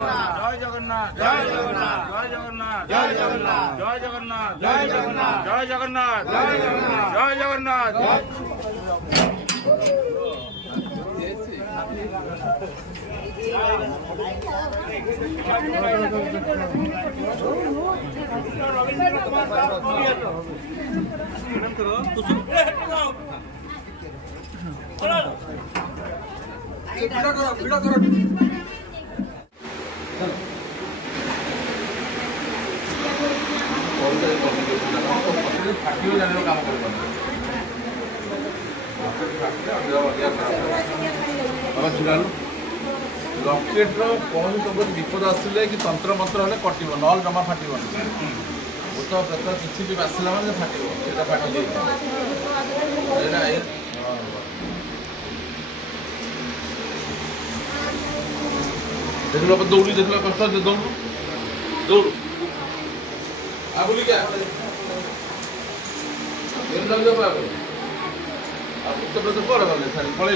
जय जगन्नाथ जय जगन्नाथ जय जगन्नाथ जय जगन्नाथ जय जगन्नाथ जय जगन्नाथ जय जगन्नाथ जय जगन्नाथ रॉकेट्र कौन सब विपद आसिले कि तंत्र मंत्र हेल्ले कटो नल जमा फाटो भूत प्रेत किसी भी आसला मैंने फाटो फाटी देख लो दौड़ी देख लो कष्ट दौड़ू दौड़ू आ बोली क्या भूत प्रेत कौन गले पड़े